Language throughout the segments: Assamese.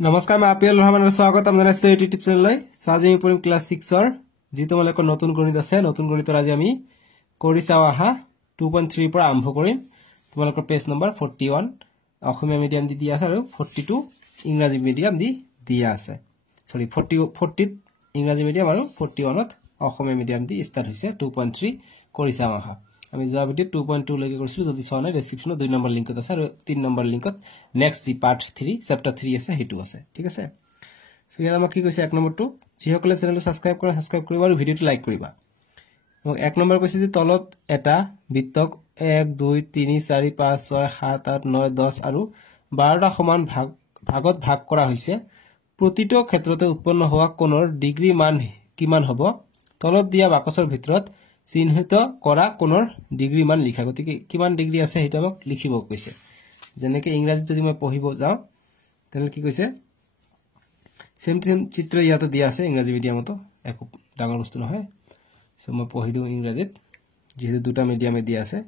নমস্কাৰ মই আপিল ৰহমানৰ স্বাগতম জনাইছো ইউটিউব চেনেললৈ আজি আমি পঢ়িম ক্লাছ 6 ৰ যি তোমালোকৰ নতুন গণিত আছে নতুন গণিতৰ আজি আমি কৰি চাও আহা 2.3 পৰা আৰম্ভ কৰিম তোমালোকৰ পেজ নম্বৰ 41 অসমীয়া মিডিয়াম দি দিয়া আছে আৰু 42 ইংৰাজী মিডিয়াম দি দিয়া আছে সৰি 40 ইংৰাজী মিডিয়াম আৰু 41 ত অসমীয়া মিডিয়াম দি ষ্টাৰ্ট হৈছে 2.3 কৰি চাও আহা আমি যোৱা ভিডিও 2.2 লৈকে কৰিছিলো যদি চাও নাই ডেসক্ৰিপচনত 2 নম্বৰ লিংকত আছে আৰু 3 নম্বৰ লিংকত নেক্সট যি পাৰ্ট 3 চেপ্টাৰ 3 আছে হেতু আছে ঠিক আছে সো ইয়াত আমাক কি কৈছে এক নম্বৰটো যিসকলে চেনেলটো সাবস্ক্ৰাইব কৰিবা আৰু ভিডিওটো লাইক কৰিবা মোক এক নম্বৰ কৈছে যে তলত এটা বৃত্তক 1 2 3 4 5 6 7 8 9 10 আৰু 12টা সমান ভাগত ভাগ কৰা হৈছে প্ৰতিটো ক্ষেত্ৰতে উৎপন্ন হোৱা কোণৰ ডিগ্ৰী মান কিমান হ'ব তলত দিয়া বাকচৰ ভিতৰত চিহ্নিত কৰা কোণৰ ডিগ্ৰী মান লিখা গতিকে কিমান ডিগ্ৰী আছে হেতু আমাক লিখিব কৈছে যেনেকৈ ইংৰাজীত যদি মই পঢ়িব যাও তেনে কি কৈছে সেম চিত্ৰ ইয়াতে দিয়া আছে ইংৰাজী মিডিয়ামতো একো ডাঙৰ বস্তু নহয় সো মই পঢ়ি দিও ইংৰাজীত যেহেতু দুটা মিডিয়ামে দিয়া আছে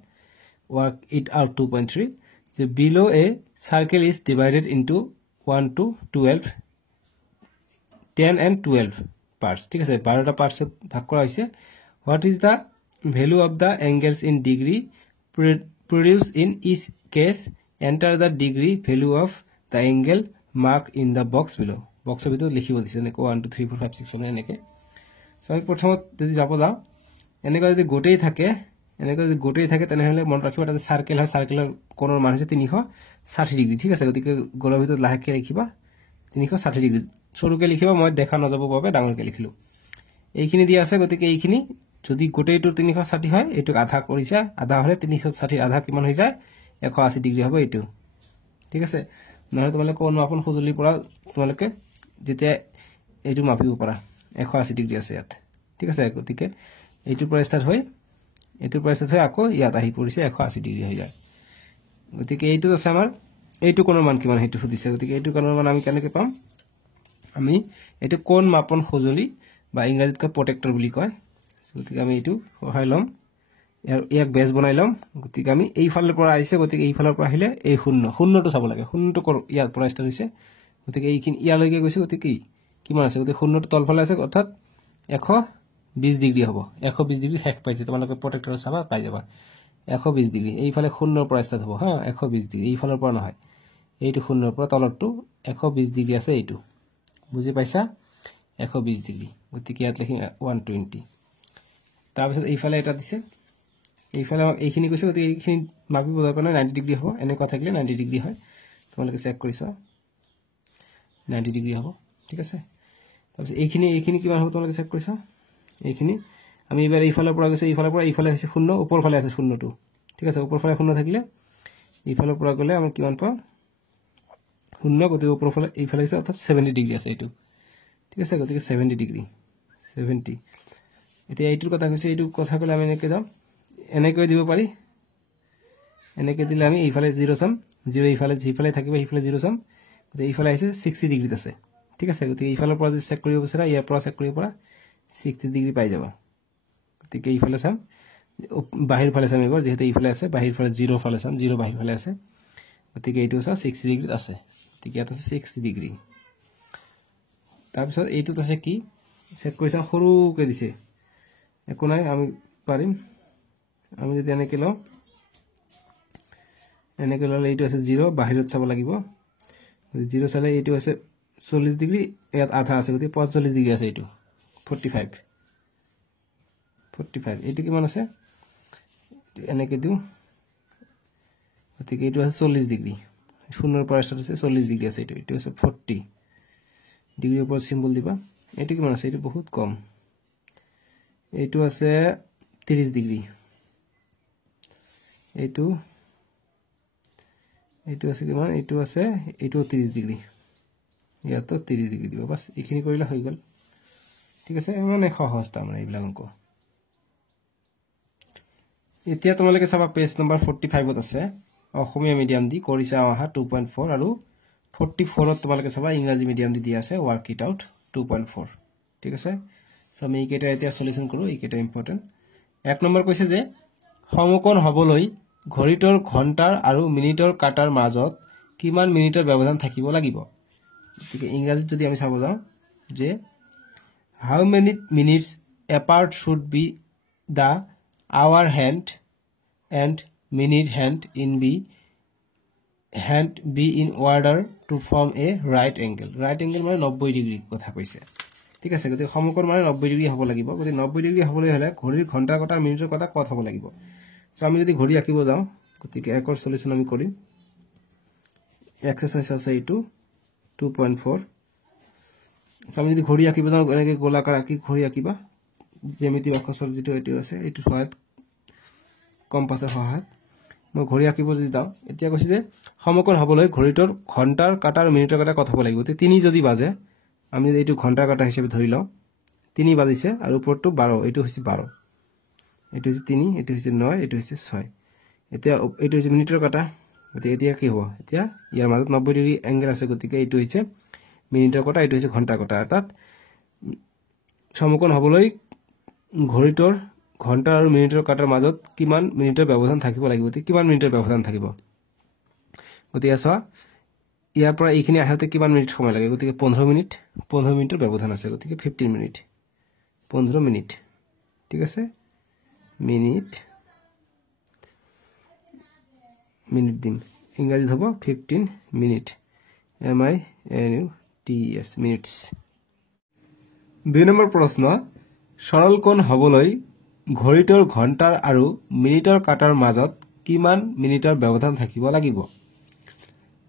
work it out 2.3 যে below a circle is divided into 1 to 12 10 and 12 parts ঠিক আছে 12টা পার্টসত ভাগ কৰা হৈছে what is the value of the angles in degree produced in each case enter the degree value of the angle marked in the box below box ভিতৰত লিখিব দিছে নে 1 2 3 4 5 6 7 এনেকে সো আমি প্ৰথমত যদি যাব যাও এনেকৈ যদি গোটেই থাকে তেনেহলে মন ৰাখিবা এটা সাৰ্কেল হয় সাৰ্কেলৰ কোণৰ মান হৈছে 360 ডিগ্ৰী ঠিক আছে গতিকে গোলৰ ভিতৰত লাহেকৈ লিখিবা 360 ডিগ্ৰী সৰুকৈ লিখিবা মই দেখা নযাব বাবে ডাঙৰকৈ লিখিলো এইখিনি দিয়া আছে গতিকে এইখিনি যদি গোটেইটো 360 হয় এটুক আধা কৰিছে আধা হলে 360 আধা কিমান হৈ যায় 180 ডিগ্ৰী হ'ব এটু ঠিক আছে নহলে তোমালোকে কোন মাপন খুজলি পৰা তোমালোকে যেতিয়া এটু মাপিব পাৰা 180 ডিগ্ৰী আছে ইয়াত ঠিক আছে গতিকে এটুৰ পৰা ষ্টাৰ্ট হয় আকৌ ইয়াত আহি পৰিছে 180 ডিগ্ৰী হৈ যায় গতিকে এইটো আছে আমাৰ এইটো কোণৰ মান কিমান হেতু সুধিছে গতিকে এইটো কোণৰ মান আমি কেনেকৈ পাম আমি এটু কোণ মাপন খুজলি বা ইংৰাজীত প্ৰটেক্টৰ বুলি কয় গতিকে আমি এইটো সহায় লম ইয়াক বেজ বনাই লম গতিকে আমি এই ফালৰ পৰা আহিছে গতিকে এই ফালৰ পৰা আহিলে এই শূন্যটো চাব লাগে শূন্যটো ইয়াৰ পৰা ষ্টাৰ্ট হৈছে গতিকে এইখিনি ইয়ালৈকে গৈছে গতিকে কিমান আছে গতিকে শূন্যটো তলফালে আছে অৰ্থাৎ 120 ডিগ্ৰী হ'ব 120 ডিগ্ৰী শেষ পাইছে তোমালোকে প্ৰটেক্টৰ চাবা পাই যাবা 120 ডিগ্ৰী এই ফালে শূন্যৰ পৰা ষ্টাৰ্ট হ'ব হা 120 ডিগ্ৰী এই ফালৰ পৰা নহয় এইটো শূন্যৰ পৰা তলৰটো 120 ডিগ্ৰী আছে এইটো বুজি পাইছা 120 ডিগ্ৰী গতিকে ইয়াত লিখিম 120 তাৰ পিছত এই ফালে এটা দিছে এই ফালে এইখিনি কৈছে গতিকে এইখিনি মাপিব দৰকাৰ নাই 90 ডিগ্ৰী হ'ব এনেকুৱা থাকিলে 90 ডিগ্ৰী হয় তোমালোকে চেক কৰিছা 90 ডিগ্ৰী হ'ব ঠিক আছে তাৰ পিছত এইখিনি কিমান হ'ব তোমালোকে চেক কৰিছা এইখিনি আমি এবাৰ এই ফালৰ পৰা গৈছে এই ফালৰ পৰা এই ফালে হৈছে শূন্য ওপৰ ফালে আছে শূন্যটো ঠিক আছে ওপৰ ফালে শূন্য থাকিলে এই ফালৰ পৰা গলে আমি কিমান পাম শূন্য গতিকে ওপৰ ফালে এই ফালে আছে অৰ্থাৎ 70 ডিগ্ৰী আছে এইটো ঠিক আছে গতিকে 70 ডিগ্ৰী 70 এতিয়া এইটোৰ কথা কৈছে এইটো কথা কলে আমি এনেকৈ দিব পাৰি এনেকৈ দিলে আমি এই ফালে 0 চাম 0 এই ফালে যি ফালে থাকিব এই ফালে 0 চাম গতিকে এই ফালে আছে 60 ডিগ্ৰীত আছে ঠিক আছে গতিকে এই ফালৰ পৰা যদি চেক কৰিব বিচাৰা ইয়াৰ পৰা চেক কৰিব পৰা 60 ডিগ্ৰী পাই যাবা গতিকে এই ফালে চাম বাহিৰ ফালে চাম এবাৰ যেহেতু এই ফালে আছে বাহিৰ ফালে 0 ফালে চাম 0 বাহিৰ ফালে আছে গতিকে এইটো আছে 60 ডিগ্ৰীত আছে গতিকে ইয়াত আছে 60 ডিগ্ৰী তাৰ পিছত এইটোত আছে কি চেক কৰিছা সৰুকৈ দিছে একো নাই আমি পাৰিম আমি যদি এনেকৈ লওঁ এনেকৈ ললে এইটো আছে 0 বাহিৰত চাব লাগিব 0 চালে এইটো আছে 40 ডিগ্ৰী ইয়াত আধা আছে গতিকে 45 ডিগ্ৰী আছে এইটো 45 এইটো কিমান আছে এনেকৈ দিও গতিকে এইটো আছে 40 ডিগ্ৰী শূন্যৰ পৰা ষ্টাৰ্ট আছে 40 ডিগ্ৰী আছে এইটো আছে 40 ডিগ্ৰীৰ ওপৰত সিম্বল দিবা এইটো কিমান আছে এইটো বহুত কম এইটো আছে 30 ডিগ্ৰী এইটো আছে কিমান এইটো আছে এইটো 30 ডিগ্ৰী ইয়াতো 30 ডিগ্ৰী দিব বাস এইখিনি কৰিলে হৈ গল ঠিক আছে মানে সহজ তাৰমানে এইবিলাক অংক এতিয়া তোমালোকে চাবা পেজ নম্বৰ 45 ত আছে অসমীয়া মিডিয়াম দি কৰিছা আহা 2.4 আৰু 44 ত তোমালোকে চাবা ইংৰাজী মিডিয়াম দি দিয়া আছে work it out 2.4 ঠিক আছে সো আমি এইকেইটা এতিয়া সলিউশন কৰো এইকেইটা ইম্পৰ্টেন্ট এক নম্বৰ কৈছে যে সমকোণ হবলৈ ঘড়িটোৰ ঘণ্টাৰ আৰু মিনিটৰ কাটাৰ মাজত কিমান মিনিটৰ ব্যৱধান থাকিব লাগিব গতিকে ইংৰাজীত যদি আমি চাব যাওঁ যে how many minutes apart should be the hour hand and minute hand be in order to form a right angle মানে 90 ডিগ্ৰী কথা কৈছে ঠিক আছে গতিকে সমকোণ মানে 90 ডিগ্ৰী হ'ব লাগিব গতিকে 90 ডিগ্ৰী হ'বলৈ হ'লে ঘড়ীৰ ঘণ্টাৰ কটা মিনিটৰ কটা কত হ'ব লাগিব সো আমি যদি ঘড়ী আঁকিব যাওঁ গতিকে একৰ সলিউশন আমি কৰিম এক্সাৰসাইজ আছে এইটো 2.4 সো আমি যদি ঘড়ী আঁকিব যাওঁ এনেকৈ গোলাকাৰ আঁকি ঘড়ী আঁকিবা জ্যামিতি বাক্সৰ যেটো এটো আছে এইটো সহায়ত কম্পাসৰ সহায়ত মই ঘড়ী আঁকিব যদি যাওঁ এতিয়া কৈছে যে সমকোণ হ'বলৈ ঘড়ীটোৰ ঘণ্টাৰ কাটাৰ মিনিটৰ কাটা কত হ'ব লাগিব তে 3 যদি বাজে আমি এইটো ঘণ্টাৰ কাটা হিচাপে ধৰি লওঁ 3 বাজিছে আৰু উপৰটো 12 এইটো হৈছে 12 এইটো হৈছে 3 এইটো হৈছে 9 এইটো হৈছে 6 এতিয়া এইটো হৈছে মিনিটৰ কাটা গতিকে এতিয়া কি হ'ব এতিয়া ইয়াৰ মাজত 90 ডিগ্ৰী এংগেল আছে গতিকে এইটো হৈছে মিনিটৰ কাটা এইটো হৈছে ঘণ্টাৰ কাটা অৰ্থাৎ সমকোণ হ'বলৈ ঘড়ীটোৰ ঘণ্টা আৰু মিনিটৰ কাটাৰ মাজত কিমান মিনিটৰ ব্যৱধান থাকিব লাগিব তে কিমান মিনিটৰ ব্যৱধান থাকিব গতিকে চোৱা ইয়াৰ পৰা এইখিনি আহতে কিমান মিনিট সময় লাগে গতিকে 15 মিনিটৰ ব্যৱধান আছে গতিকে 15 মিনিট 15 মিনিট ঠিক আছে মিনিট দিম ইংৰাজীত হ'ব 15 মিনিট MINUTES মিনিটস 2 নম্বৰ প্ৰশ্ন সৰল কোণ হ'বলৈ ঘড়ীটোৰ ঘণ্টাৰ আৰু মিনিটৰ কাটাৰ মাজত কিমান মিনিটৰ ব্যৱধান থাকিব লাগিব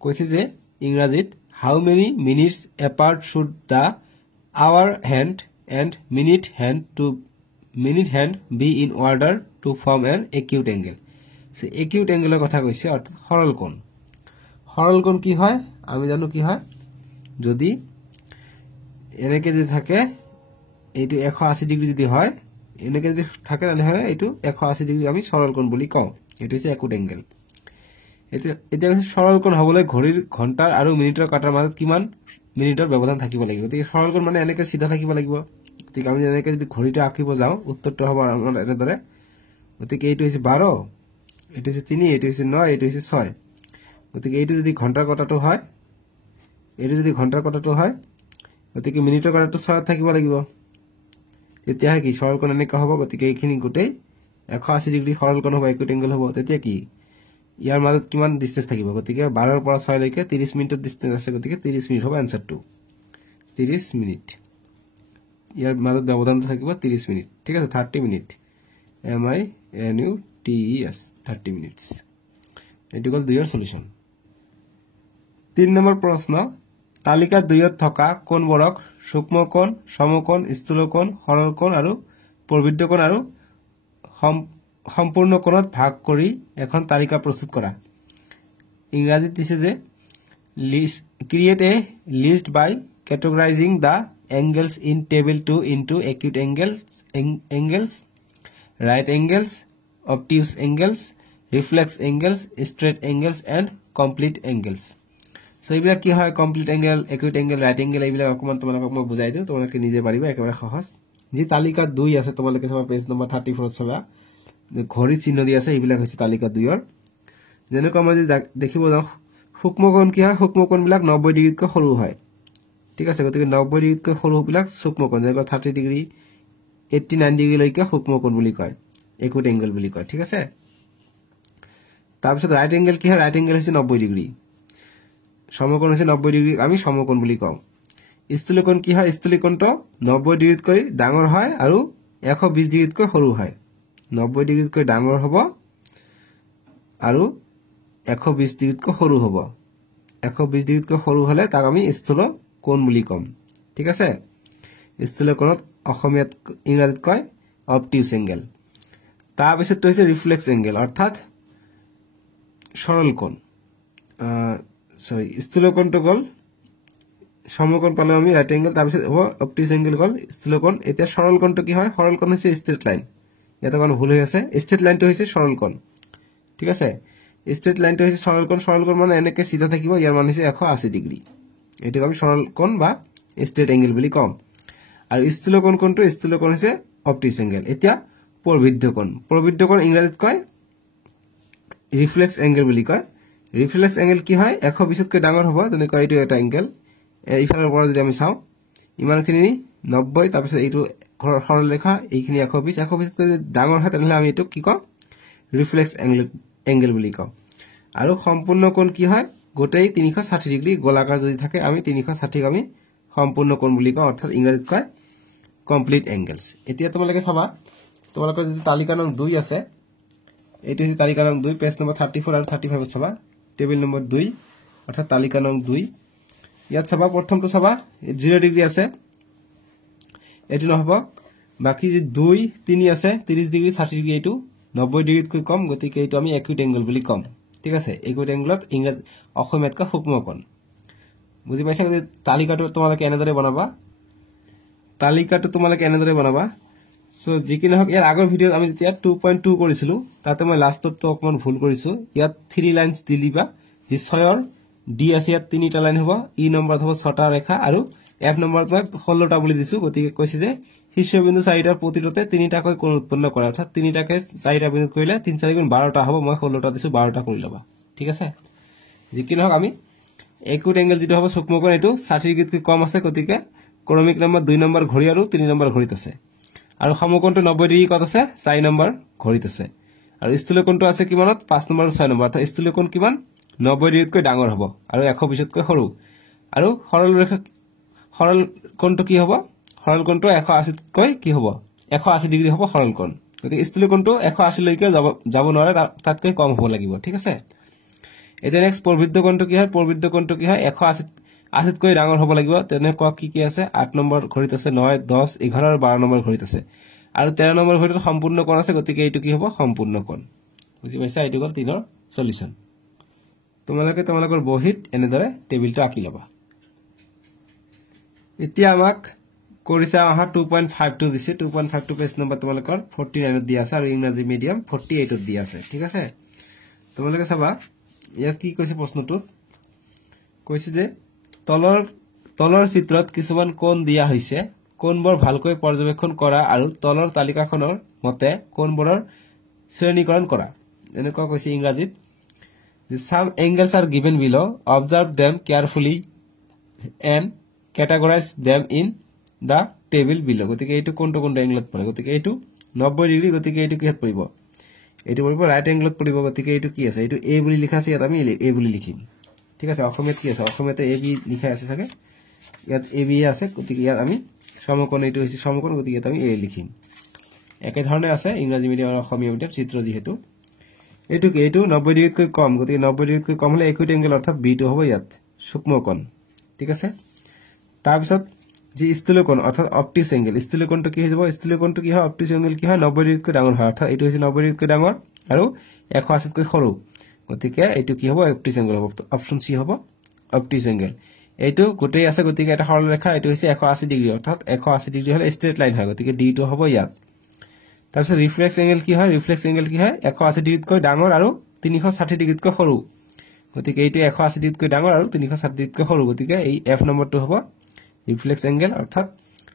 কৈছে যে ইংৰাজীত how many minutes apart should the hour hand and minute hand be in order to form an acute angle so acute এংগেলৰ কথা কৈছে অৰ্থাৎ সৰল কোণ কি হয় আমি জানো কি হয় যদি এনেকে যদি থাকে এইটো 180 ডিগ্ৰী যদি হয় এনেকে যদি থাকে তাহলে এইটো 180 ডিগ্ৰী আমি সৰল কোণ বুলি কওঁ এটো হৈছে একিউট এংগেল এতিয়া কৈছে সৰল কোণ হ'বলৈ ঘড়ীৰ ঘণ্টাৰ আৰু মিনিটৰ কাটাৰ মাজত কিমান মিনিটৰ ব্যৱধান থাকিব লাগিব গতিকে সৰল কোণ মানে এনেকে সিধা থাকিব লাগিব গতিকে আমি এনেকে যদি ঘড়ীটো আঁকিব যাওঁ উত্তৰটো হ'ব আমাৰ এনেদৰে গতিকে এইটো হৈছে 12 এইটো হৈছে 3 এইটো হৈছে 9 এইটো হৈছে 6 গতিকে এইটো যদি ঘণ্টাৰ কাটাটো হয় গতিকে মিনিটৰ কাটাটো 6 থাকিব লাগিব তেতিয়া কি সৰল কোণ এনেকা হ'ব গতিকে এইখিনি গোটেই 180 ডিগ্ৰী সৰল কোণ হ'ব একিউট এংগেল হ'ব তেতিয়া কি ইয়াৰ মাজত কিমান ডিসটেন্স থাকিব গতিকে 12 ৰ পৰা 6 লৈকে 30 মিনিটৰ ডিসটেন্স আছে গতিকে 30 মিনিট হ'ব আনসাৰটো 30 মিনিট ইয়াৰ মাজত ব্যৱধানটো থাকিব 30 মিনিট ঠিক আছে 30 মিনিট MINUTES 30 মিনিটস এটো গল 2 এর সলিউশন 3 নম্বৰ প্ৰশ্ন তালিকা 2ত থকা কোণবোৰক সূক্ষ্ম কোণ সমকোণ স্থূল কোণ সৰল কোণ আৰু প্ৰবৃদ্ধ কোণ আৰু সম্পূৰ্ণ কোণত ভাগ কৰি এখন তালিকা প্ৰস্তুত কৰা ইংৰাজীত দিছে যে create a list by categorizing the angles in table 2 into acute angles right angles obtuse angles reflex angles straight angles and complete angles so এইবিলাক কি হয় complete angle acute angle right angle এইবিলাক অকমান তোমালোকক মই বুজাই দিও তোমালোকে নিজে পাৰিবা একেবাৰে সহজ যি তালিকা 2 আছে তোমালোকে চাবা পেজ নম্বৰ 34 চাবা ঘড়ী চিহ্ন দি আছে এইবিলাক হৈছে তালিকা 2 ৰ যেনেকৈ মই দেখিব যাও সূক্ষ্ম কোণ কি হয় সূক্ষ্ম কোণবিলাক 90 ডিগ্ৰীতকৈ সৰু হয় ঠিক আছে গতিকে 90 ডিগ্ৰীতকৈ সৰু বিলাক সূক্ষ্ম কোণ যেনেকৈ 30 ডিগ্ৰী 89 ডিগ্ৰী লৈকে সূক্ষ্ম কোণ বুলি কয় একুট এংগল বুলি কয় ঠিক আছে তাৰপিছত ৰাইট এংগল কি হয় ৰাইট এংগল হৈছে 90 ডিগ্ৰী সমকোণ হৈছে 90 ডিগ্ৰী আমি সমকোণ বুলি কওঁ স্থূল কোণ কি হয় স্থূল কোণটো 90 ডিগ্ৰীতকৈ ডাঙৰ হয় আৰু 120 ডিগ্ৰীতকৈ সৰু হয় 90 ডিগ্ৰীতকৈ ডাঙৰ হ'ব আৰু 120 ডিগ্ৰীতকৈ সৰু হ'ব 120 ডিগ্ৰীতকৈ সৰু হলে তাক আমি স্থূল কোণ বুলি কম ঠিক আছে স্থূল কোণত অসমীয়াত ইংৰাজীত কয় অবটিউস এংগেল তাৰ পিছত হৈছে ৰিফ্লেক্স এংগেল অৰ্থাৎ সৰল কোণ সৰি স্থূল কোণটো গল সমকোণ পালে আমি ৰাইট এংগেল তাৰ পিছত হ'ব অবটিউস এংগেল গল স্থূল কোণ এতিয়া সৰল কোণটো কি হয় সৰল কোণ হৈছে ষ্ট্ৰেট লাইন এটা কোণ ভুল হৈ আছে ষ্ট্ৰেট লাইনটো হৈছে সৰল কোণ ঠিক আছে ষ্ট্ৰেট লাইনটো হৈছে সৰল কোণ মানে এনেকে সিধা থাকিব ইয়াৰ মান হৈছে 180 ডিগ্ৰী এটো আমি সৰল কোণ বা ষ্ট্ৰেট এংগেল বুলি কম আৰু স্থূল কোণ কোণটো স্থূল কোণ হৈছে অবটিউস এংগেল এতিয়া প্ৰবৃদ্ধ কোণ ইংৰাজীত কয় ৰিফ্লেক্স এংগেল বুলি কয় ৰিফ্লেক্স এংগেল কি হয় 120 তকৈ ডাঙৰ হ'ব তেনে কয় এটো এটা এংগেল এইফালৰ পৰা যদি আমি চাওঁ ইমানখিনি 90 তাৰপিছত এইটো সৰল ৰেখা এইখিনি 120 120তকৈ যদি ডাঙৰ হয় তেনেহ'লে আমি এইটো কি কওঁ ৰিফ্লেক্স এংগেল বুলি কওঁ আৰু সম্পূৰ্ণ কোণ কি হয় গোটেই 360 ডিগ্ৰী গোলাকাৰ যদি থাকে আমি 360 আমি সম্পূৰ্ণ কোণ বুলি কওঁ অৰ্থাৎ ইংৰাজীত কয় কমপ্লিট এংগেলছ এতিয়া তোমালোকে চাবা তোমালোকৰ যদি তালিকা নং 2 আছে এইটো হৈছে তালিকা নং 2 পেজ নম্বৰ 34 আৰু 35 চাবা টেবিল নম্বৰ 2 অৰ্থাৎ তালিকা নং 2 ইয়াত চাবা প্ৰথমটো চাবা 0 ডিগ্ৰী আছে এটো নহব বাকি যে 2 3 আছে 30 ডিগ্ৰী 60 ডিগ্ৰী এইটো 90 ডিগ্ৰীতকৈ কম গতিকে এইটো আমি একুইট এংগল বুলি কম ঠিক আছে একুইট এংগলত ইংৰাজী অসমীয়াতকৈ সূক্ষ্ম কোণ বুজি পাইছা যে তালিকাটো তোমালোকে এনেদৰে বনাবা সো যিকিনে হক ইয়াৰ আগৰ ভিডিওত আমি যেতিয়া 2.2 কৰিছিলো তাতে মই লাষ্টটো অকমান ভুল কৰিছো ইয়াত 3 লাইনস দিলিবা যি 6 ডি আছে ইয়াত 3টা লাইন হ'ব ই নম্বৰ হ'ব 6টা ৰেখা আৰু এফ নম্বৰত মই 16টা বুলি দিছো গতিকে কৈছে যে শীৰ্ষবিন্দু 4টাৰ প্ৰতিটোতে 3টাকৈ কোণ উৎপন্ন কৰে অৰ্থাৎ 3টাকে 4টা বিন্দুত কৰিলে 3 4 গুণ 12টা হ'ব মই 16টা দিছো 12টা কৰি লবা ঠিক আছে যিকিনে হক আমি একুইট এংগেল যেটো হ'ব সূক্ষ্ম কোণ এটো 60 ডিগ্ৰীতকৈ কম আছে গতিকে ক্ৰমিক নম্বৰ 2 নম্বৰ ঘড়ী আৰু 3 নম্বৰ ঘড়ীত আছে আৰু সমকোণটো 90 ডিগ্ৰী কত আছে 4 নম্বৰ ঘড়ীত আছে আৰু স্থূল কোণটো আছে কিমানত 5 নম্বৰ আৰু 6 নম্বৰ অৰ্থাৎ স্থূল কোণ কিমান 90 ডিগ্ৰীতকৈ ডাঙৰ হ'ব আৰু 120তকৈ সৰু আৰু সৰল কোণটো কি হ'ব সৰল কোণটো 180তকৈ কি হ'ব 180 ডিগ্ৰী হ'ব সৰল কোণ গতিকে স্থূল কোণটো 180 লৈকে যাব নোৱাৰে তাতকৈ কম হ'ব লাগিব ঠিক আছে এতিয়া নেক্সট প্ৰবৃদ্ধ কোণটো কি হয় 180তকৈ ডাঙৰ হ'ব লাগিব তেনেকুৱা কি আছে 8 নম্বৰ ঘড়ীত আছে 9 10 11 আৰু 12 নম্বৰ ঘড়ীত আছে আৰু 13 নম্বৰ ঘড়ীত সম্পূৰ্ণ কোণ আছে গতিকে এইটো কি হ'ব সম্পূৰ্ণ কোণ বুজি পাইছা এইটো গল 3ৰ সলিউশন তোমালোকৰ বহিত এনেদৰে টেবিলটো আঁকি লবা এতিয়া আমাক কৰিছা আহা 2.52 দিছে 2.52 পেজ নম্বৰ তোমালোকৰ 49 ত দিয়া আছে আৰু ইংৰাজী মিডিয়াম 48 ত দিয়া আছে ঠিক আছে তোমালোকে চাবা ইয়াত কি কৈছে প্ৰশ্নটো কৈছে যে তলৰ চিত্ৰত কিছুমান কোণ দিয়া হৈছে কোণবোৰ ভালকৈ পৰ্যবেক্ষণ কৰা আৰু তলৰ তালিকাখনৰ মতে কোণবোৰৰ শ্ৰেণীকৰণ কৰা এনেকুৱা কৈছে ইংৰাজীত some angles are given below observe them carefully and categorize them in the table below গতিকে এইটো কোনটো এংগলত পৰে গতিকে এইটো 90 ডিগ্ৰী গতিকে এইটো কিহত পৰিব এইটো পৰিব ৰাইট এংগলত পৰিব গতিকে এইটো কি আছে এইটো a বুলি লিখা আছে ইয়াত আমি a বুলি লিখিম ঠিক আছে অসমীয়াত কি আছে অসমীয়াতে a b লিখা আছে থাকে ইয়াত a b আছে গতিকে ইয়াত আমি সমকোণ এইটো হৈছে সমকোণ গতিকে ইয়াত আমি a লিখিম একে ধৰণে আছে ইংৰাজী মিডিয়াম আৰু অসমীয়া মিডিয়াম চিত্ৰ যেহেতু এইটো 90 ডিগ্ৰীতকৈ কম গতিকে 90 ডিগ্ৰীতকৈ কম হলে একুইট এংগল অৰ্থাৎ b টো হ'ব ইয়াত সূক্ষ্ম কোণ ঠিক আছে তাৰ পিছত যি স্থূল কোণ অৰ্থাৎ অবটিউচ এংগেল স্থূল কোণটো কি হ'ব স্থূল কোণটো কি হয় অবটিউচ এংগেল কি হয় 90 ডিগ্ৰীতকৈ ডাঙৰ হয় অৰ্থাৎ এইটো হৈছে 90 ডিগ্ৰীতকৈ ডাঙৰ আৰু 180তকৈ সৰু গতিকে এইটো কি হ'ব অবটিউচ এংগল হ'ব অপচন সি হ'ব অবটিউচ এংগল এইটো গোটেই আছে গতিকে এটা সৰল ৰেখা এইটো হৈছে 180 ডিগ্ৰী অৰ্থাৎ 180 ডিগ্ৰী হলে ষ্ট্ৰেট লাইন হয় গতিকে d টো হ'ব ইয়াত তাৰপিছত ৰিফ্লেক্স এংগেল কি হয় 180 ডিগ্ৰীতকৈ ডাঙৰ আৰু 360 ডিগ্ৰীতকৈ সৰু গতিকে এইটো 180 ডিগ্ৰীতকৈ ডাঙৰ আৰু 360 ডিগ্ৰীতকৈ সৰু গতিকে এই f নম্বৰটো হ'ব ৰিফ্লেক্স এংগেল অৰ্থাৎ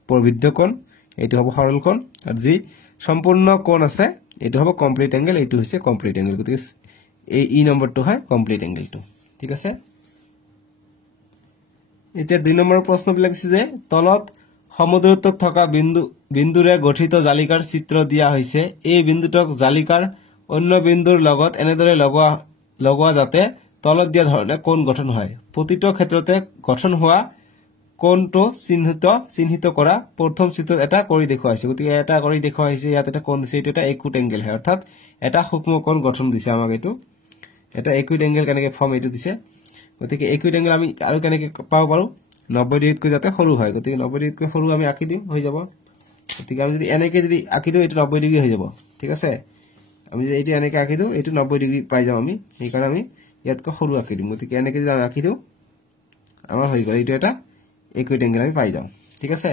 প্ৰবৃদ্ধ কোণ এইটো হ'ব সৰল কোণ আৰু যি সম্পূৰ্ণ কোণ আছে এইটো হ'ব কমপ্লিট এংগেল এইটো হৈছে কমপ্লিট এংগেল গতিকে এই ই নম্বৰটো হয় কমপ্লিট এংগেলটো ঠিক আছে এতিয়া 2 নম্বৰ প্ৰশ্নবিলাক আছে যে তলত সমদূৰত্বত থকা বিন্দুৰে গঠিত জালিকাৰ চিত্ৰ দিয়া হৈছে এই বিন্দুটক জালিকাৰ অন্য বিন্দুৰ লগত এনেদৰে লগোৱা যাতে তলত দিয়া ধৰণে কোণ গঠন হয় প্ৰতিটো ক্ষেত্ৰতে গঠন হোৱা কোণটো চিহ্নিত কৰা প্ৰথম চিত্ৰত এটা কৰি দেখুৱাইছে গতিকে এটা কৰি দেখুৱাইছে ইয়াত এটা কোণ দিছে এইটো এটা একুইট এংগেল হয় অৰ্থাৎ এটা সূক্ষ্ম কোণ গঠন দিছে আমাক এইটো এটা একুইট এংগেল কেনেকৈ ফৰ্ম এইটো দিছে গতিকে একুইট এংগেল আমি আৰু কেনেকৈ পাব পাৰো 90 ডিগ্ৰীতকৈ যাতে সৰু হয় গতিকে 90 ডিগ্ৰীতকৈ সৰু আমি আঁকি দিম হৈ যাব গতিকে আমি যদি এনেকৈ যদি আঁকি দিও এইটো 90 ডিগ্ৰী হৈ যাব ঠিক আছে আমি যদি এইটো এনেকৈ আঁকি দিও এইটো 90 ডিগ্ৰী পাই যাম আমি এই কাৰণে আমি ইয়াতকৈ সৰু আঁকি দিম গতিকে এনেকৈ যদি আমি আঁকি দিও আমাৰ হৈ গ'ল এইটো এটা একুইট এংগেল আমি পাই যাম ঠিক আছে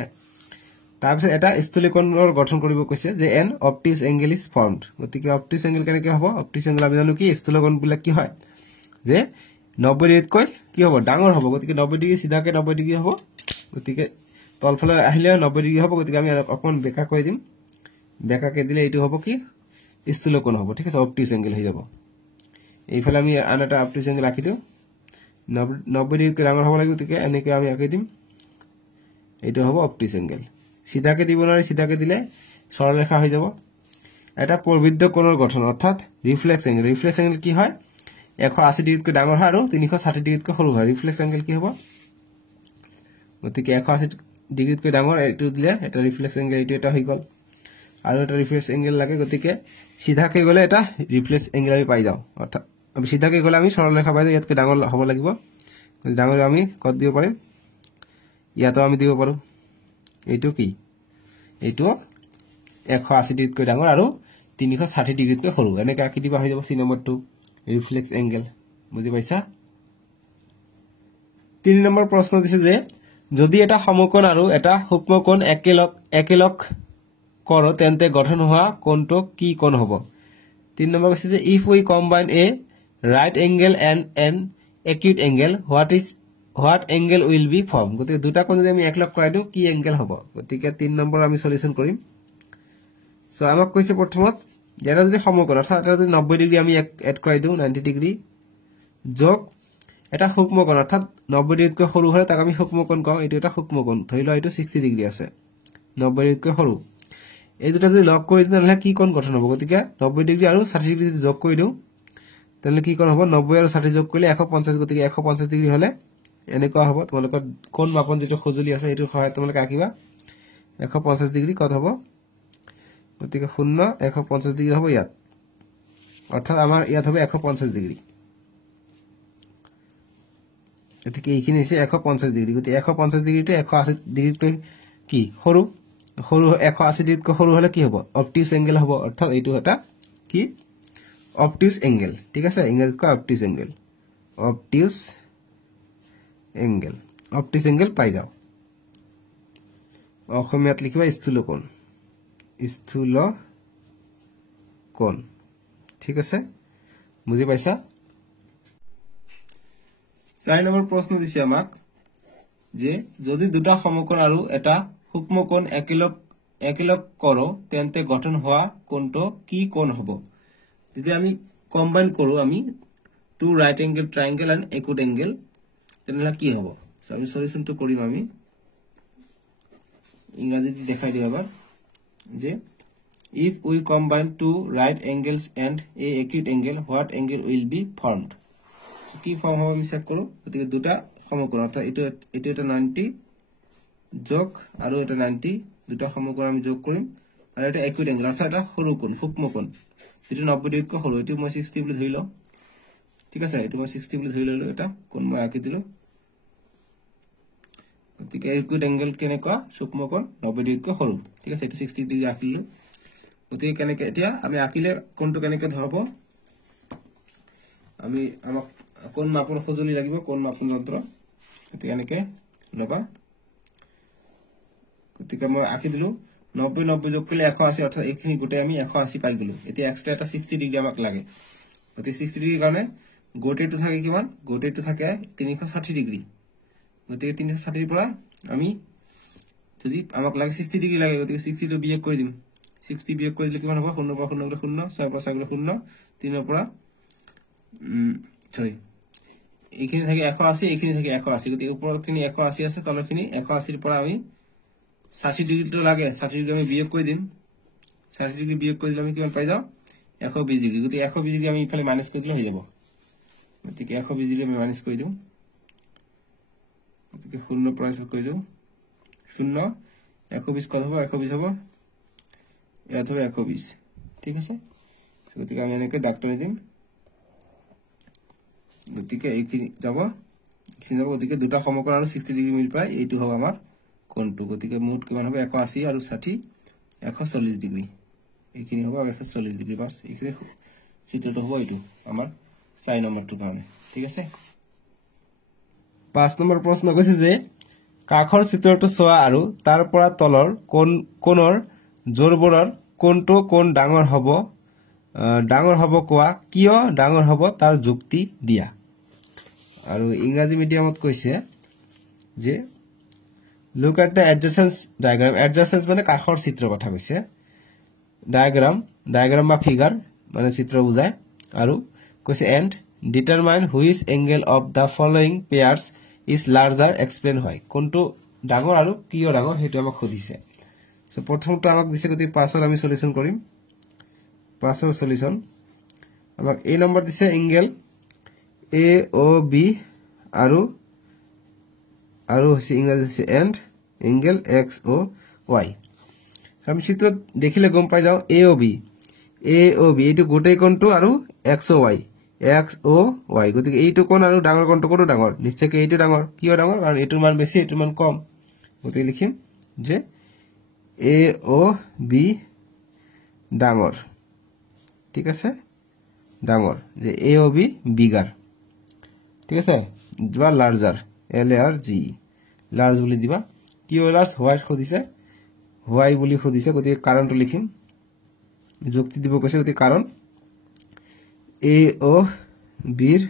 তাৰপিছত এটা স্থূল কোণৰ গঠন কৰিব কৈছে যে এন অবটিউচ এংগেল ইজ ফৰ্মড গতিকে অবটিউচ এংগেল কেনেকৈ হ'ব অবটিউচ এংগেল আমি জানো কি স্থূল কোণবিলাক কি হয় যে 90 ডিগ্ৰীতকৈ কি হ'ব ডাঙৰ হ'ব গতিকে 90 ডিগ্ৰী সিধাকে 90 ডিগ্ৰী হ'ব গতিকে তলফালে আহিলে 90 ডিগ্ৰী হ'ব গতিকে আমি অকমান বেকা কৰি দিম বেকাকে দিলে এইটো হ'ব কি স্থূল কোণ হ'ব ঠিক আছে অবটিউচ এংগেল হৈ যাব এইফালে আমি আন এটা অবটিউচ এংগেল আঁকি দিও 90 ডিগ্ৰীতকৈ ডাঙৰ হ'ব লাগিব গতিকে এনেকৈ আমি আঁকি দিম এইটো হ'ব অবটিউচ এংগেল সিধাকে দিব নোৱাৰি সিধাকে দিলে সৰলৰেখা হৈ যাব এটা প্ৰবৃদ্ধ কোণৰ গঠন অৰ্থাৎ ৰিফ্লেক্স এংগেল কি হয় 180 ডিগ্ৰীতকৈ ডাঙৰ হয় আৰু 360 ডিগ্ৰীতকৈ সৰু হয় ৰিফ্লেক্স এংগেল কি হ'ব গতিকে 180 ডিগ্ৰীতকৈ ডাঙৰ এইটো দিলে এটা ৰিফ্লেক্স এংগেল এইটো এটা হৈ গ'ল আৰু এটা ৰিফ্লেক্স এংগেল লাগে গতিকে সিধাকে গ'লে এটা ৰিফ্লেক্স এংগেল আমি পাই যাওঁ অৰ্থাৎ আমি সিধাকে গ'লে আমি সৰলৰেখা পাই যাওঁ ইয়াতকৈ ডাঙৰ হ'ব লাগিব ডাঙৰ আমি কত দিব পাৰিম ইয়াতো আমি দিব পাৰো এইটো কি এইটো 180 ডিগ্ৰীতকৈ ডাঙৰ আৰু 360 ডিগ্ৰীতকৈ সৰু এনেকৈ আঁকি দিবা হৈ যাব সি নম্বৰ 2 ৰিফ্লেক্স এংগেল বুজি পাইছা 3 নম্বৰ প্ৰশ্ন দিছে যে যদি এটা সমকোণ আৰু এটা সূক্ষ্মকোণ একেলগ কৰো তেন্তে গঠন হোৱা কোণটো কি কোণ হ'ব 3 নম্বৰ কৈছে যে if we combine A right angle and an acute angle what angle will be formed গতিকে দুটা কোণ যদি আমি একলগ কৰাই দিও কি এংগেল হ'ব গতিকে 3 নম্বৰ আমি সলিউশন কৰিম সো আমাক কৈছে প্ৰথমত যেটা যদি সমকোণ অৰ্থাৎ এটা যদি 90 ডিগ্ৰী আমি এড কৰাই দিও 90 ডিগ্ৰী যোগ এটা সূক্ষ্মকোণ অৰ্থাৎ 90 ডিগ্ৰীতকৈ সৰু হয় তাক আমি সূক্ষ্মকোণ কওঁ এটো এটা সূক্ষ্মকোণ ধৰি লও এটো 60 ডিগ্ৰী আছে 90 ডিগ্ৰীতকৈ সৰু এই দুটা যদি লগ কৰি দিও তাহলে কি কোণ গঠন হ'ব গতিকে 90 ডিগ্ৰী আৰু 60 ডিগ্ৰী যদি যোগ কৰি দিও তাহলে কি কোণ হ'ব 90 আৰু 60 যোগ কৰিলে 150 গতিকে 150 ডিগ্ৰী হলে এনেকুৱা হ'ব তোমালোকৰ কোণ মাপন যেটো খজুলি আছে এটো হয় তোমালোকে আঁকিবা 150 ডিগ্ৰী কত হ'ব গতিকে 0 150 ডিগ্ৰী হ'ব ইয়াত অৰ্থাৎ আমাৰ ইয়াত হবে 150 ডিগ্ৰী এতিকে এইখিনি আছে 150 ডিগ্ৰী গতি 150 ডিগ্ৰীটো 180 ডিগ্ৰীতকৈ কি সৰু 180 ডিগ্ৰীতকৈ সৰু হলে কি হ'ব অবটিউচ এংগেল হ'ব অৰ্থাৎ এইটো এটা কি অবটিউচ এংগেল ঠিক আছে ইংৰাজীত কয় অবটিউচ এংগেল পাই যাও অসমীয়াত লিখিবা স্থূল কোণ ঠিক আছে বুজি পাইছা 4 নম্বৰ প্ৰশ্ন দিছে আমাক যে যদি দুটা সমকোণ আৰু এটা সূক্ষ্মকোণ একেলগ কৰো তেন্তে গঠন হোৱা কোণটো কি কোণ হ'ব যদি আমি কম্বাইন কৰো আমি two right angle triangle and acute angle তেনহলে কি হ'ব সো আমি সলিউশনটো কৰিম আমি ইংৰাজীতে দেখাই দিও এবাৰ যে if we combine two right angles and a acute angle what angle will be formed কি ফর্ম হবে আমি চেক কৰো গতিকে দুটা সমকোণ অৰ্থাৎ এটা 90 যোগ আৰু এটা 90 দুটা সমকোণ আমি যোগ কৰিম আৰু এটা একুট এঙ্গেল অৰ্থাৎ এটা সৰু কোণ সূক্ষ্মকোণ যেটো 90 ডিগ্ৰীতকৈ সৰু এটো মই 60 বুলি ধৰি লও ঠিক আছে এটো মই 60 বুলি ধৰি ললো এটা কোণ মই আঁকি দিলো গতিকে একুট এঙ্গেল কেনেকুৱা সূক্ষ্মকোণ 90 ডিগ্ৰীতকৈ সৰু ঠিক আছে এটো 60 ডিগ্ৰী আঁকিলো গতিকে কেনেকৈ এতিয়া আমি আঁকিলে কোণটো কেনেকৈ ধৰব আমি আমাক কোণ মাপন সজুলি লাগিব কোণ মাপন যন্ত্ৰ গতিকে এনেকৈ লবা গতিকে মই আঁকি দিলো 90 যোগ কৰিলে 180 অৰ্থাৎ এইখিনি গোটে আমি 180 পাই গলো এতিয়া এক্সট্ৰা এটা 60 ডিগ্ৰী আমাক লাগে গতিকে 60 ডিগ্ৰী কাৰণে গোটেটো থাকে কিমান গোটেটো থাকে 360 ডিগ্ৰী গতিকে 360 পৰা আমি যদি আমাক লাগে 60 ডিগ্ৰী লাগে গতিকে 60 টো বিয়োগ কৰি দিম 60 বিয়োগ কৰি দিলে কিমান হ'ব 0 পৰা 0 0 6 পৰা 6 0 3 পৰা সৰি এইখিনি থাকে 180 এইখিনি থাকে 180 গতিকে ওপৰখিনি 180 আছে তলৰখিনি 180 পৰা আমি 60 ডিগ্ৰী তো লাগে 60 ডিগ্ৰী আমি বিয়োগ কৰি দিম 60 ডিগ্ৰী বিয়োগ কৰি দিলে আমি কিমান পাই যাও 120 ডিগ্ৰী গতিকে 120 ডিগ্ৰী আমি ইফালে মাইনাস কৰি দিলে হৈ যাব গতিকে 120 ডিগ্ৰী আমি মাইনাস কৰি দিম গতিকে 0 পৰা কৰি দিও 0 120 কত হ'ব 120 হ'ব ইয়াত হবে 120 ঠিক আছে গতিকে আমি এনেকৈ ডাক্তৰে দিম গতিকে এইখিনি যাব গতিকে দুটা সমকোণ আৰু 60 ডিগ্ৰী মিল পায় এইটো হ'ব আমাৰ কোণটো গতিকে মুঠ কিমান হ'ব 180 আৰু 60 140 ডিগ্ৰী এইখিনি হ'ব 140 ডিগ্ৰী বাস এইখিনি চিত্ৰটো হ'ব এইটো আমাৰ 4 নম্বৰটো কাৰণে ঠিক আছে 5 নম্বৰ প্ৰশ্ন কৈছে যে কাখৰ চিত্ৰটো চোৱা আৰু তাৰ পৰা তলৰ কোণৰ জোৰবোৰৰ কোনটো কোণ ডাঙৰ হ'ব কোৱা কিয় ডাঙৰ হ'ব তাৰ যুক্তি দিয়া আৰু ইংৰাজী মিডিয়ামত কৈছে যে look at the adjacent diagram adjacent মানে কাখৰ চিত্ৰ কথা কৈছে diagram বা ফিগাৰ মানে চিত্ৰ বুজায় আৰু কৈছে and determine which angle of the following pairs is larger explain হয় কোনটো ডাঙৰ আৰু কিয় ডাঙৰ হেতু আমাক খুদিছে সো প্ৰথমটো আমাক দিছে গতি পাছৰ আমি সলিউশন কৰিম পাছৰ সলিউশন আমাক এই নম্বৰ দিছে এংগেল এ ও বি আৰু হৈছে ইংৰাজী দিছে and angle X O Y আমি চিত্র দেখিলে গম পাই যাও এ ও বি এইটো গোটেই কোণটো আৰু এক্স ও ওয়াই গতিকে এইটো কোণ আৰু ডাঙৰ কোণটো কোনটো ডাঙৰ নিশ্চয়কৈ এইটো ডাঙৰ কিয় ডাঙৰ কাৰণ এইটোৰ মান বেছি এইটোৰ মান কম গতিকে লিখিম যে এ ও বি ডাঙৰ ঠিক আছে ডাঙৰ যে এ ও বি বিগাৰ ঠিক আছে বা লাৰ্জাৰ এল এ আৰ জি লাৰ্জ বুলি দিবা কিয় লাৰ্জ হোৱাই খুদিছে হোৱাই বুলি খুদিছে গতিকে কাৰণটো লিখিম যুক্তি দিব কৈছে গতিকে কাৰণ এ ও বিৰ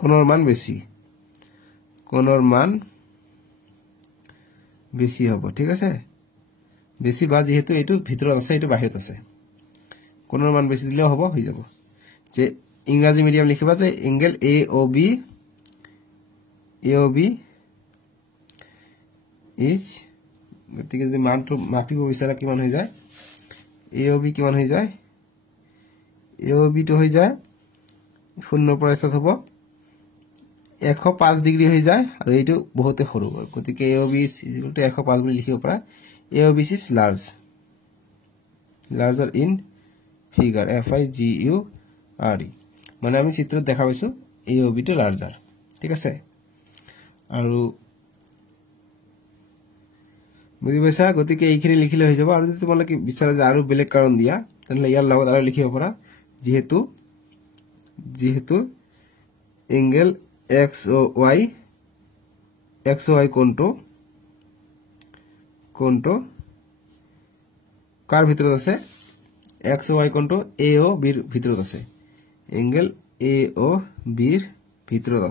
কোণৰ মান বেছি হ'ব ঠিক আছে বেছি বা যেহেতু এইটো ভিতৰত আছে এইটো বাহিৰত আছে কোণৰ মান বেছি দিলেও হ'ব হৈ যাব যে ইংৰাজী মিডিয়াম লিখিবা যে angle A O B is গতিকে যে মানটো মাপিব বিচাৰা কিমান হৈ যায় এ ও বি কিমান হৈ যায় এ ও বি তো হৈ যায় 0 পৰা স্টাৰ্ট হ'ব 105 ডিগ্ৰী হৈ যায় আৰু এইটো বহুতে সৰু গতিকে A O B is equal to 105 বুলি লিখিব পাৰা A O B is larger in figure F I G U R E মানে আমি চিত্ৰত দেখা পাইছো এ ও বি টো লাৰ্জাৰ ঠিক আছে আৰু বুজি পাইছা গতিকে এইখিনি লিখিলে হৈ যাব আৰু যদি তোমালোকে বিচাৰা যে আৰু বেলেগ কাৰণ দিয়া তেনলে ইয়াৰ লগত আৰু লিখিব পাৰা যেহেতু এংগেল এক্স ও ওয়াই কোণটো কাৰ ভিতৰত আছে এক্স ও ওয়াই কোণটো এ ও বিৰ ভিতৰত আছে এংগেল এ ও বিৰ ভিতৰত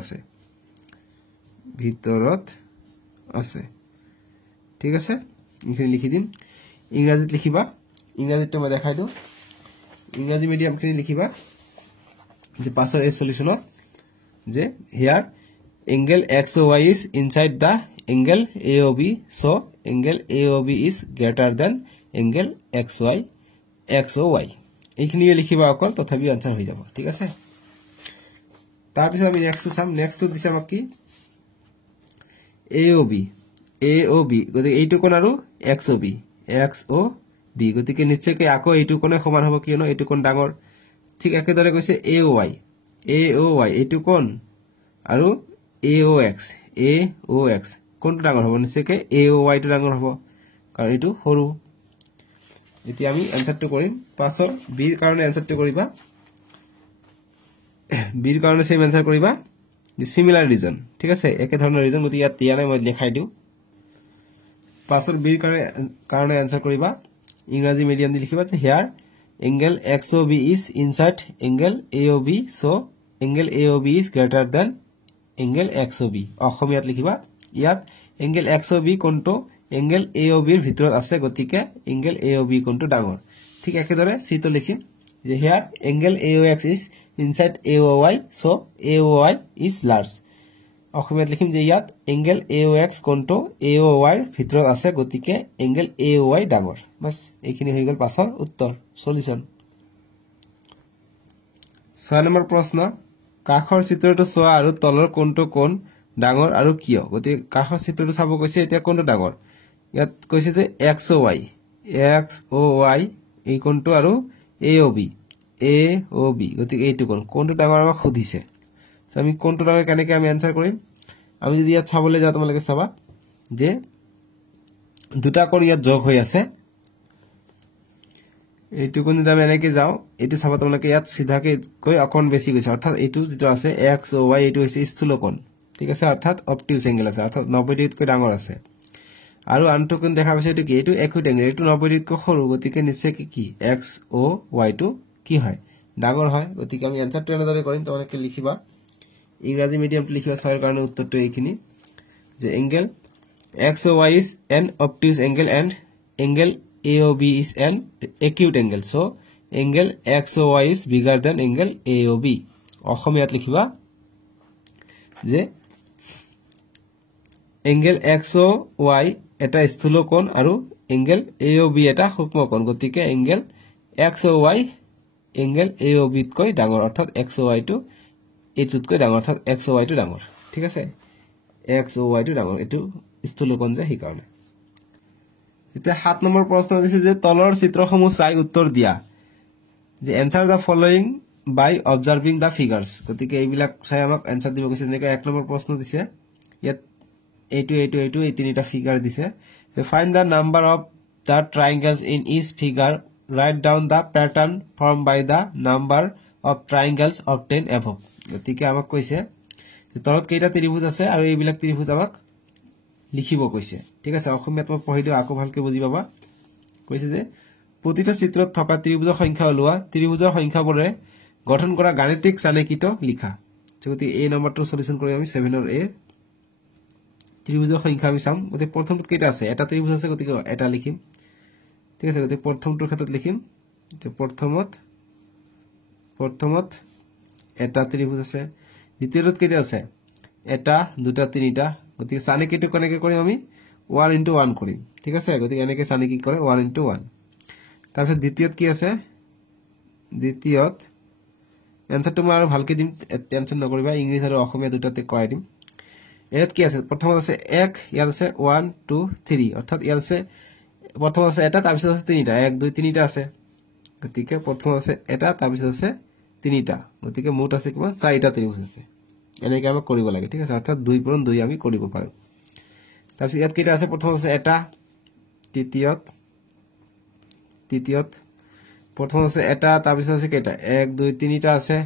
আছে ঠিক আছে এইখিনি লিখি দিম ইংৰাজীত লিখিবা ইংৰাজীটো মই দেখাই দিওঁ ইংৰাজী মিডিয়ামখিনি লিখিবা যে পাছৰ এই সলিউশনত যে here angle X O Y is inside the angle A O B so angle A O B is greater than angle X O Y এইখিনি লিখিবা অকল তথাপি আনসাৰ হৈ যাব ঠিক আছে তাৰপিছত আমি নেক্সট চাম নেক্সটটো দিছে আমাক কি এ ও বি গতিকে এইটো কোণ আৰু এক্স ও বি গতিকে নিশ্চয়কৈ আকৌ এইটো কোণে সমান হ'ব কিয়নো এইটো কোণ ডাঙৰ ঠিক একেদৰে কৈছে এ ও ওয়াই এইটো কোণ আৰু এ ও এক্স কোনটো ডাঙৰ হ'ব নিশ্চয়কৈ এ ও ওয়াই টো ডাঙৰ হ'ব কাৰণ এইটো সৰু এতিয়া আমি এনসাৰটো কৰিম পাছৰ বিৰ কাৰণে এনসাৰটো কৰিবা বিৰ কাৰণে সেম এনসাৰ কৰিবা সিমিলাৰ ৰিজন ঠিক আছে একে ধৰণৰ ৰিজন গতি ইয়াত দিয়া নাই মই দেখাই দিওঁ পাছৰ বিৰ কাৰণে এনসাৰ কৰিবা ইংৰাজী মিডিয়াম দি লিখিবা যে here angle X O B is inside angle A O B so angle A O B is greater than angle X O B অসমীয়াত লিখিবা ইয়াত এংগেল এক্স ও বি কোণটো এংগেল এ ও বিৰ ভিতৰত আছে গতিকে এংগেল এ ও বি কোণটো ডাঙৰ ঠিক একেদৰে সিটো লিখিম যে here angle A O X is inside A O Y so A O Y is large অসমীয়াত লিখিম যে ইয়াত এংগেল এ ও এক্স কোণটো এ ও ওয়াইৰ ভিতৰত আছে গতিকে এংগেল এ ও ওয়াই ডাঙৰ বাস এইখিনি হৈ গ'ল পাছৰ উত্তৰ সলিউশন 6 নম্বৰ প্ৰশ্ন কাষৰ চিত্ৰটো চোৱা আৰু তলৰ কোণটো কোণ ডাঙৰ আৰু কিয় গতিকে কাষৰ চিত্ৰটো চাব কৈছে এতিয়া কোণটো ডাঙৰ ইয়াত কৈছে যে এক্স ও ওয়াই এই কোণটো আৰু এ ও বি গতিকে এইটো কোণটো ডাঙৰ আমাক খুদিছে সো আমি কোণটো ডাঙৰ কেনেকৈ আমি আনসাৰ কৰিম আমি যদি ইয়াত চাবলৈ যাওঁ তোমালোকে চাবা যে দুটা কোণ ইয়াত যোগ হৈ আছে এইটো কোণ যদি আমি এনেকৈ যাওঁ এইটো চাবা তোমালোকে ইয়াত সিধাকে কৈ অকণ বেছি গৈছে অৰ্থাৎ এইটো যেটো আছে এক্স ও ওয়াই এইটো হৈছে স্থূল কোণ ঠিক আছে অৰ্থাৎ অবটিউজ এংগেল আছে অৰ্থাৎ 90 ডিগ্ৰীতকৈ ডাঙৰ আছে আৰু আনটো কোণ দেখা পাইছে এইটো কি এইটো একুইট এংগেল এইটো 90 ডিগ্ৰীতকৈ সৰু গতিকে নিশ্চয়কৈ কি এক্স ও ওয়াই টো কি হয় ডাঙৰ হয় গতিকে আমি আনসাৰটো এনেদৰে কৰিম তোমালোকে লিখিবা ইংৰাজী মিডিয়ামটো লিখিবা ছয়ৰ কাৰণে উত্তৰটো এইখিনি যে angle X O Y is an obtuse angle and angle A O B is an acute angle so angle XOY is bigger than angle AOB. অসমীয়াত লিখিবা যে angle XOY এটা স্থূল কোণ আৰু angle AOB এটা সূক্ষ্ম কোণ গতিকে angle XOY angle AOB তকৈ ডাঙৰ অৰ্থাৎ XOY টো এটোতকৈ ডাঙৰ অৰ্থাৎ XOY টো ডাঙৰ ঠিক আছে XOY টো ডাঙৰ এটো স্থূল কোণ যে সেই কাৰণে এতিয়া 7 নম্বৰ প্ৰশ্ন দিছে যে তলৰ চিত্ৰসমূহ চাই উত্তৰ দিয়া যে answer the following by observing the figures গতিকে এইবিলাক চাই আমাক answer দিব কৈছে যেনেকৈ 1 নম্বৰ প্ৰশ্ন দিছে ইয়াত এইটো এই তিনিটা ফিগাৰ দিছে যে find the number of the triangles in each figure write down the pattern formed by the number of triangles obtained above গতিকে আমাক কৈছে যে তলত কেইটা ত্ৰিভুজ আছে আৰু এইবিলাক ত্ৰিভুজ আমাক লিখিব কৈছে ঠিক আছে অসমীয়াত মই পঢ়ি দিও আকো ভালকে বুজি পাবা কৈছে যে প্ৰতিটা চিত্ৰত থকা ত্ৰিভুজৰ সংখ্যা ওলোৱা ত্ৰিভুজৰ সংখ্যাবোৰে গঠন কৰা গাণিতিক চানেকিটো লিখা গতিকে এই নম্বৰটো সলিউশন কৰি আমি 7 এৰ এ ত্ৰিভুজৰ সংখ্যা আমি চাম গতিকে প্ৰথমটো কেইটা আছে এটা ত্ৰিভুজ আছে গতিকে এটা লিখিম ঠিক আছে গতিকে প্ৰথমটোৰ ক্ষেত্ৰত লিখিম যে প্ৰথমত এটা ত্ৰিভুজ আছে দ্বিতীয়টোত কেইটা আছে এটা দুটা তিনিটা গতিকে চানেকিটো কেনেকৈ কৰিম আমি 1 * 1 কৰিম ঠিক আছে গতিকে এনেকৈ চানেকি কৰে 1 * 1 তাৰপিছত দ্বিতীয়ত কি আছে দ্বিতীয়ত এনসাৰটো মই আৰু ভালকৈ দিম টেনশন নকৰিবা ইংলিশ আৰু অসমীয়া দুটাতে কৰাই দিম ইয়াত কি আছে প্ৰথমত আছে 1 ইয়াত আছে 1 2 3 অৰ্থাৎ ইয়াত আছে প্ৰথম আছে এটা তাৰপিছত আছে তিনিটা 1 2 3টা আছে গতিকে প্ৰথম আছে এটা তাৰপিছত আছে তিনিটা গতিকে মুঠ আছে কিমান চাৰিটা ত্ৰিভুজ আছে এনেকৈ আমি কৰিব লাগে ঠিক আছে অৰ্থাৎ 2 * 2 আমি কৰিব পাৰো তাৰপিছত ইয়াত কেইটা আছে প্ৰথম আছে এটা তৃতীয়ত প্ৰথম আছে এটা তাৰপিছত আছে কেইটা 1 2 3টা আছে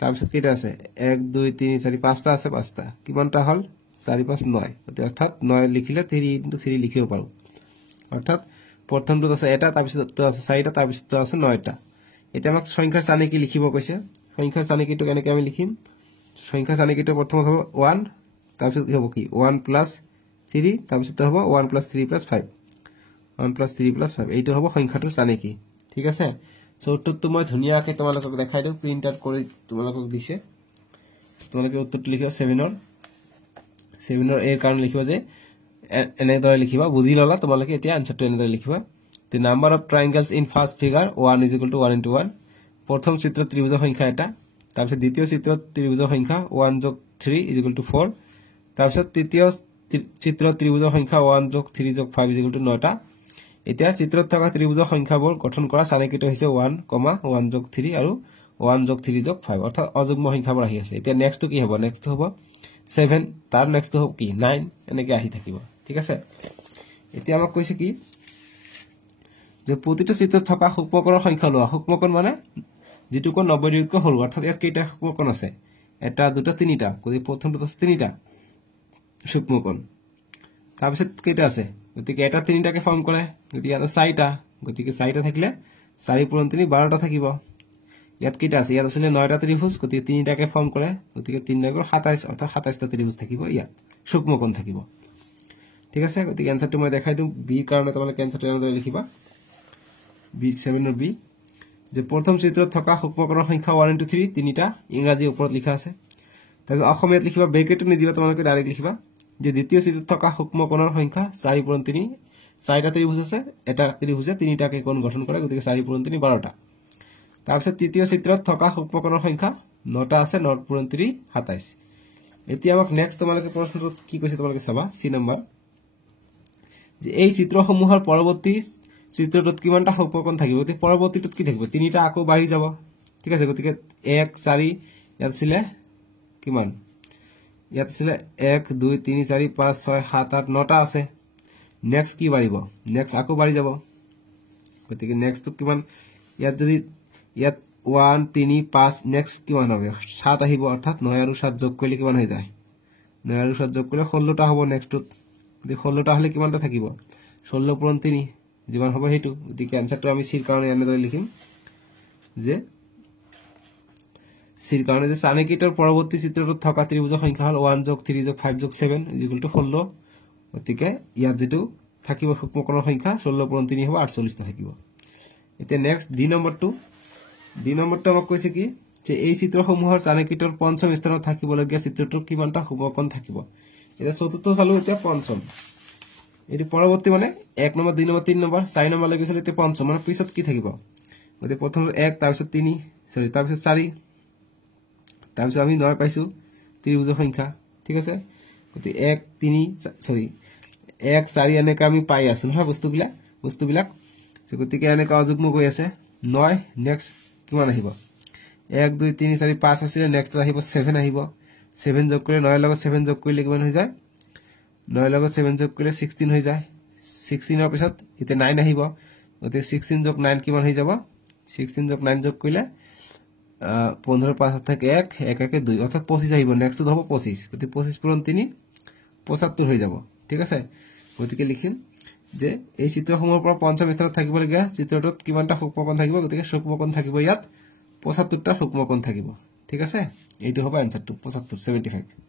তাৰপিছত কেইটা আছে 1 2 3 4 5টা আছে 5টা কিমানটা হল 4 5 9 অৰ্থাৎ 9 লিখিলে 3 * 3 লিখিব পাৰো অৰ্থাৎ প্ৰথমটো আছে এটা তাৰপিছত আছে 4টা তাৰপিছত আছে 9টা এটা আমাক সংখ্যাৰ চানেকি লিখিব কৈছে সংখ্যাৰ চানেকিটো কেনেকৈ আমি লিখিম সংখ্যাৰ চানেকিটো প্ৰথমত হ'ব 1 তাৰপিছত হ'ব কি 1 + 3 তাৰপিছত হ'ব 1 + 3 + 5 1 + 3 + 5 এইটো হ'ব সংখ্যাটোৰ চানেকি ঠিক আছে সো উত্তৰটো মই ধুনিয়াকৈ তোমালোকক দেখাই দিও প্ৰিন্ট আউট কৰি তোমালোকক দিছে তোমালোকে উত্তৰটো লিখিবা 7 এৰ কাৰণ লিখিবা যে এনেদৰে লিখিবা বুজি ললা তোমালোকে এতিয়া আনসাৰটো এনেদৰে লিখিবা the number of triangles in first figure 1 = 1 * 1 প্ৰথম চিত্ৰত ত্ৰিভুজৰ সংখ্যা এটা তাৰপিছত দ্বিতীয় চিত্ৰত ত্ৰিভুজৰ সংখ্যা 1 + 3 = 4 তাৰপিছত তৃতীয় চিত্ৰত ত্ৰিভুজৰ সংখ্যা 1 + 3 + 5 = 9টা এতিয়া চিত্ৰত থকা ত্ৰিভুজৰ সংখ্যাবোৰ গঠন কৰা চানেকিটো হৈছে 1, 1 + 3 আৰু 1 + 3 + 5 অৰ্থাৎ অযুগ্ম সংখ্যাবোৰ আহি আছে এতিয়া নেক্সটটো কি হ'ব নেক্সটটো হ'ব 7 তাৰ নেক্সটটো হ'ব কি 9 এনেকৈ আহি থাকিব ঠিক আছে এতিয়া আমাক কৈছে কি যে প্ৰতিটো চিত্ৰত থকা সূক্ষ্মকোণৰ সংখ্যা লোৱা সূক্ষ্মকোণ মানে যেটো কোণ 90 ডিগ্ৰীতকৈ সৰু অৰ্থাৎ ইয়াত কেইটা সূক্ষ্মকোণ আছে এটা দুটা তিনিটা গতিকে প্ৰথমটো আছে তিনিটা সূক্ষ্মকোণ তাৰপিছত কেইটা আছে গতিকে এটা তিনিটাকে ফৰ্ম কৰে গতিকে ইয়াত 4টা গতিকে 4টা থাকিলে 4 * 3 12টা থাকিব ইয়াত কেইটা আছে ইয়াত আছে 9টা ত্ৰিভুজ গতিকে তিনিটাকে ফৰ্ম কৰে গতিকে 3 * 27 অৰ্থাৎ 27টা ত্ৰিভুজ থাকিব ইয়াত সূক্ষ্মকোণ থাকিব ঠিক আছে গতিকে আনসাৰটো মই দেখাই দিম বি কাৰণে তোমালোকে আনসাৰটো এনেদৰে লিখিবা বি 7 ৰ বি যে প্ৰথম চিত্ৰত থকা সূক্ষ্মকোণৰ সংখ্যা 1 * 3 তিনিটা ইংৰাজী ওপৰত লিখা আছে তাৰপিছত অসমীয়াত লিখিবা ব্ৰেকেটটো নিদিবা তোমালোকে ডাইৰেক্ট লিখিবা যে দ্বিতীয় চিত্ৰত থকা সূক্ষ্মকোণৰ সংখ্যা 4 * 3 4টা ত্ৰিভুজ আছে এটা ত্ৰিভুজে তিনিটাকে কোণ গঠন কৰে গতিকে 4 * 3 12টা তাৰপিছত তৃতীয় চিত্ৰত থকা সূক্ষ্মকোণৰ সংখ্যা 9টা আছে 9 * 3 27 এতিয়া আমাক নেক্সট তোমালোকে প্ৰশ্নটো কি কৈছে তোমালোকে চাবা সি নম্বৰ যে এই চিত্ৰসমূহৰ পৰৱৰ্তী চিত্ৰটোত কিমানটা সূক্ষ্মকোণ থাকিব গতিকে পৰৱৰ্তীটোত কি থাকিব তিনিটা আকৌ বাঢ়ি যাব ঠিক আছে গতিকে 1 4 ইয়াত ছিল কিমান ইয়াত ছিল 1 2 3 4 5 6 7 8 9টা আছে নেক্সট কি বাঢ়িব নেক্সট আকৌ বাঢ়ি যাব গতিকে নেক্সটটো কিমান ইয়াত যদি ইয়াত 1 3 5 নেক্সট কিমান হবে 7 আহিব অৰ্থাৎ 9 আৰু 7 যোগ কৰিলে কিমান হৈ যায় 9 আৰু 7 যোগ কৰিলে 16টা হ'ব নেক্সটত গতিকে 16টা হলে কিমানটা থাকিব 16 * 3 যিমান হ'ব হেতু গতিকে আনসাৰটো আমি সিৰ কাৰণে এনেদৰে লিখিম যে সিৰ কাৰণে যে চানেকিটোৰ পৰৱৰ্তী চিত্ৰটোত থকা ত্ৰিভুজৰ সংখ্যা হল 1 + 3 + 5 + 7 = 16 গতিকে ইয়াত যেটো থাকিব সূক্ষ্মকোণৰ সংখ্যা 16 * 3 হ'ব 48টা থাকিব এতিয়া নেক্সট ডি নম্বৰটো আমাক কৈছে কি যে এই চিত্ৰসমূহৰ চানেকিটোৰ পঞ্চম স্থানত থাকিবলগীয়া চিত্ৰটোৰ কিমানটা সূক্ষ্মকোণ থাকিব এটা চতুৰ্থ চালো এতিয়া পঞ্চম এটি পৰৱৰ্তী মানে 1 নম্বৰ 2 নম্বৰ 3 নম্বৰ 4 নম্বৰ লাগিছিল এতিয়া পঞ্চম মানে পিছত কি থাকিব গতি প্ৰথম 1 তাৰ পিছত 3 সৰি তাৰ পিছত 4 তাৰ পিছত আমি 9 পাইছো ত্ৰিভুজ সংখ্যা ঠিক আছে গতি 1 3 সৰি 1 4 এনেকা আমি পাই আছো নহয় বস্তুবিলাক গতিকে এনেকা অযুগ্ম গৈ আছে 9 নেক্সট কিমান আহিব 1 2 3 4 5 আছে নেক্সট আহিব 7 আহিব 7 যোগ কৰিলে 9 লগত 7 যোগ কৰিলে কিমান হৈ যায় 9 লগত 7 যোগ কৰিলে 16 হৈ যায় 16 ৰ পিছত ইতে 9 আহিব গতি 16 যোগ 9 কিমান হৈ যাব 16 যোগ 9 যোগ কৰিলে 15 5 থাকে 1 1 1 2 অৰ্থাৎ 25 আহিব নেক্সট হ'ব 25 গতি 25 পূৰণ 3 75 হৈ যাব ঠিক আছে গতিকে লিখিম যে এই চিত্ৰসমূহৰ পৰা পঞ্চম স্থানত থাকিবলগীয়া চিত্ৰটোত কিমানটা সূক্ষ্মকোণ থাকিব গতিকে সূক্ষ্মকোণ থাকিব ইয়াত 75টা সূক্ষ্মকোণ থাকিব ঠিক আছে এইটো হ'ব আনসারটো 75 75